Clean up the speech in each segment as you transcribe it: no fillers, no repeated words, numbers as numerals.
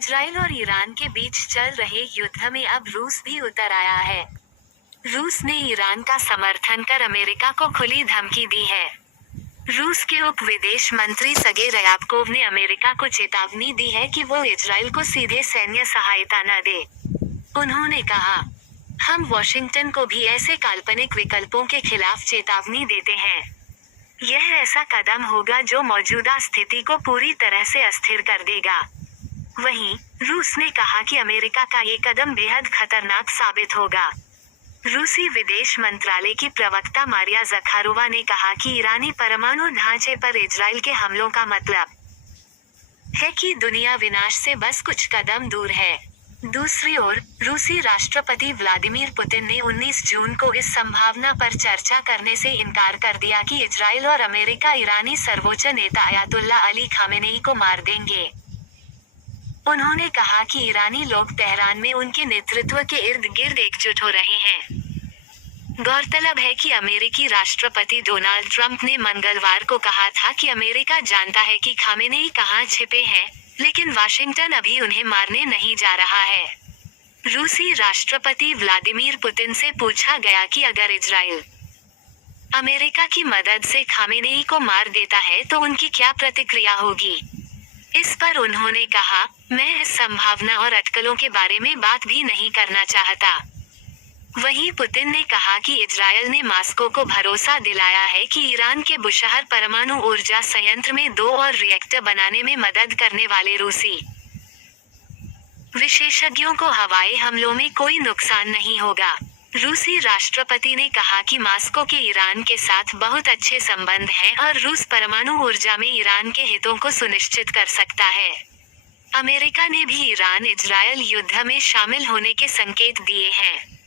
Israel और Iran के बीच चल रहे युद्ध में अब रूस भी उतर आया है। रूस ने ईरान का समर्थन कर अमेरिका को खुली धमकी दी है। रूस के उप विदेश मंत्री सर्गेई ryabkov ने अमेरिका को चेतावनी दी है कि वो इजराइल को सीधे सैन्य सहायता न दे। उन्होंने कहा, हम वॉशिंगटन को भी ऐसे काल्पनिक विकल्पों के खिलाफ चेतावनी देते हैं। यह ऐसा कदम होगा जो मौजूदा स्थिति को पूरी तरह से अस्थिर कर देगा। वहीं, रूस ने कहा कि अमेरिका का ये कदम बेहद खतरनाक साबित होगा। रूसी विदेश मंत्रालय की प्रवक्ता मारिया ज़खारोवा ने कहा कि ईरानी परमाणु ढांचे पर इजराइल के हमलों का मतलब है कि दुनिया विनाश से बस कुछ कदम दूर है। दूसरी ओर, रूसी राष्ट्रपति व्लादिमीर पुतिन ने 19 जून को इस संभावना पर चर्चा करने से इनकार कर दिया कि इजराइल और अमेरिका ईरानी सर्वोच्च नेता अयातुल्ला अली खामेनेई को मार देंगे। उन्होंने कहा कि ईरानी लोग तेहरान में उनके नेतृत्व के इर्द गिर्द एकजुट हो रहे हैं। गौरतलब है कि अमेरिकी राष्ट्रपति डोनाल्ड ट्रंप ने मंगलवार को कहा था कि अमेरिका जानता है कि खामेनेई कहां छिपे हैं, लेकिन वाशिंगटन अभी उन्हें मारने नहीं जा रहा है। रूसी राष्ट्रपति व्लादिमीर पुतिन से पूछा गया कि अगर इजराइल अमेरिका की मदद से खामेनेई को मार देता है तो उनकी क्या प्रतिक्रिया होगी। इस पर उन्होंने कहा, मैं इस संभावना और अटकलों के बारे में बात भी नहीं करना चाहता। वहीं पुतिन ने कहा कि इजरायल ने मॉस्को को भरोसा दिलाया है कि ईरान के बुशहर परमाणु ऊर्जा संयंत्र में 2 और रिएक्टर बनाने में मदद करने वाले रूसी विशेषज्ञों को हवाई हमलों में कोई नुकसान नहीं होगा। रूसी राष्ट्रपति ने कहा कि मॉस्को के ईरान के साथ बहुत अच्छे संबंध हैं और रूस परमाणु ऊर्जा में ईरान के हितों को सुनिश्चित कर सकता है। अमेरिका ने भी ईरान इजरायल युद्ध में शामिल होने के संकेत दिए हैं।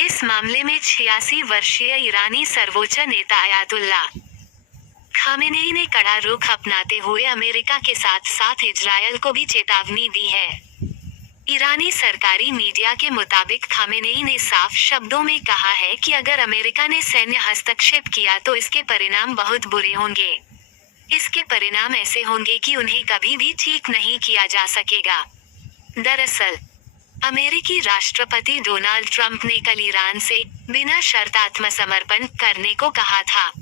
इस मामले में 86 वर्षीय ईरानी सर्वोच्च नेता अयातुल्ला खामेनेई ने कड़ा रुख अपनाते हुए अमेरिका के साथ साथ इजरायल को भी चेतावनी दी है। ईरानी सरकारी मीडिया के मुताबिक खामेनेई ने साफ शब्दों में कहा है कि अगर अमेरिका ने सैन्य हस्तक्षेप किया तो इसके परिणाम बहुत बुरे होंगे। इसके परिणाम ऐसे होंगे कि उन्हें कभी भी ठीक नहीं किया जा सकेगा। दरअसल, अमेरिकी राष्ट्रपति डोनाल्ड ट्रंप ने कल ईरान से बिना शर्त आत्मसमर्पण करने को कहा था।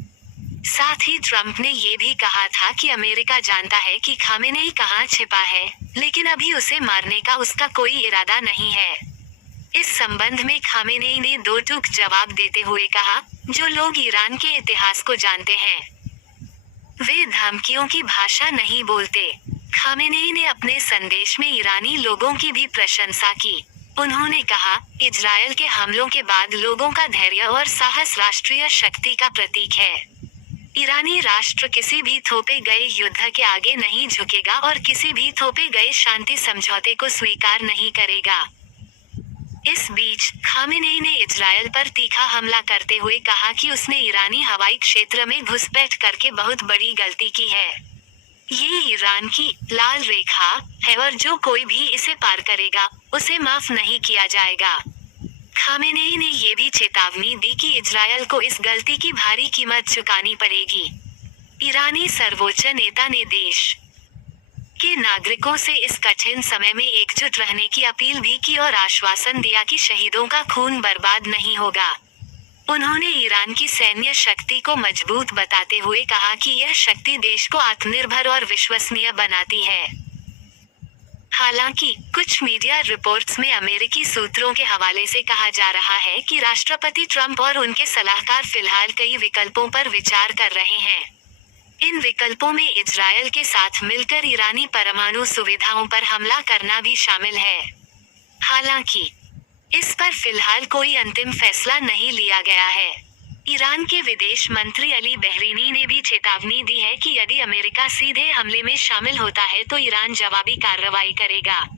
साथ ही ट्रंप ने ये भी कहा था कि अमेरिका जानता है कि खामेनेई कहां छिपा है, लेकिन अभी उसे मारने का उसका कोई इरादा नहीं है। इस संबंध में खामेनेई ने दो टूक जवाब देते हुए कहा, जो लोग ईरान के इतिहास को जानते हैं वे धमकियों की भाषा नहीं बोलते। खामेनेई ने अपने संदेश में ईरानी लोगों की भी प्रशंसा की। उन्होंने कहा, इजरायल के हमलों के बाद लोगों का धैर्य और साहस राष्ट्रीय शक्ति का प्रतीक है। ईरानी राष्ट्र किसी भी थोपे गए युद्ध के आगे नहीं झुकेगा और किसी भी थोपे गए शांति समझौते को स्वीकार नहीं करेगा। इस बीच, खामेनेई ने इजरायल पर तीखा हमला करते हुए कहा कि उसने ईरानी हवाई क्षेत्र में घुसपैठ करके बहुत बड़ी गलती की है। ये ईरान की लाल रेखा है और जो कोई भी इसे पार करेगा, उसे माफ नहीं किया जाएगा। खामेनेई ने ये भी चेतावनी दी कि इजरायल को इस गलती की भारी कीमत चुकानी पड़ेगी। ईरानी सर्वोच्च नेता ने देश के नागरिकों से इस कठिन समय में एकजुट रहने की अपील भी की और आश्वासन दिया कि शहीदों का खून बर्बाद नहीं होगा। उन्होंने ईरान की सैन्य शक्ति को मजबूत बताते हुए कहा कि यह शक्ति देश को आत्मनिर्भर और विश्वसनीय बनाती है। हालांकि, कुछ मीडिया रिपोर्ट्स में अमेरिकी सूत्रों के हवाले से कहा जा रहा है कि राष्ट्रपति ट्रंप और उनके सलाहकार फिलहाल कई विकल्पों पर विचार कर रहे हैं। इन विकल्पों में इजरायल के साथ मिलकर ईरानी परमाणु सुविधाओं पर हमला करना भी शामिल है। हालांकि, इस पर फिलहाल कोई अंतिम फैसला नहीं लिया गया है। ईरान के विदेश मंत्री अली बहरीनी ने भी चेतावनी दी है कि यदि अमेरिका सीधे हमले में शामिल होता है तो ईरान जवाबी कार्रवाई करेगा।